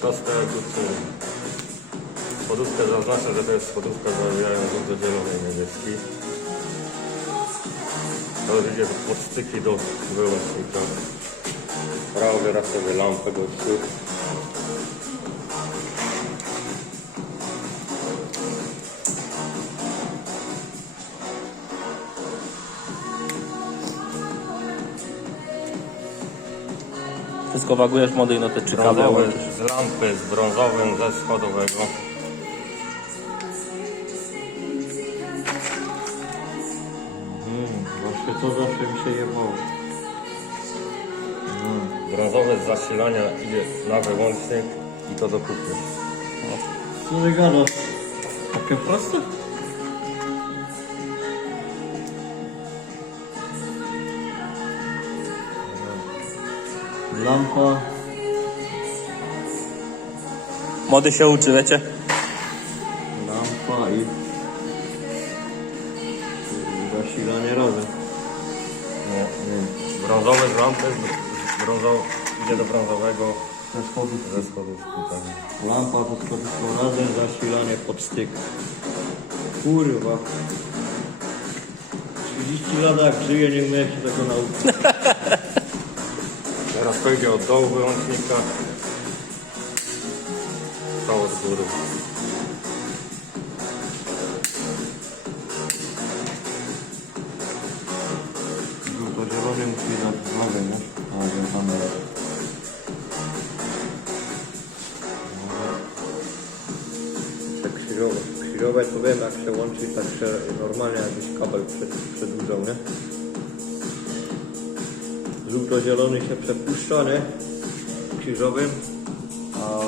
Proste jak Schodówkę zaznaczę, że to jest schodówka zawijając do zielonej niebieskiej. To już idzie pod styki do wyłącznika. Prawo wybiera sobie lampę gościu. Wszystko wagujesz młody i no te 3 kable Brązowy łączysz. z lampy, z brązowym ze schodowego. Właśnie to zawsze mi się jebało. Brązowe z zasilania idzie na wyłącznik i to do kupy. Co ty gadasz? Takie proste? Lampa. Młody się uczy, wiecie? Lampa i zasilanie razem. Nie. Brązowe z lampy, idzie do brązowego Ze schodów. ze schodówki. Tak. Lampa to wszystko razem, zasilanie pod styk. Kurwa. 30 lat jak żyję, nie umiałem się tego nauczyć. Teraz pójdzie od dołu wyłącznika. To od góry. To zielony musi dać drogę, nie? A, wiem, tam jest. Tak krzyżować to wiem, jak się łączy, tak się normalnie jakiś kabel przedłużał, nie? Żółto-zielony się przepuszcza, nie? Krzyżowym, a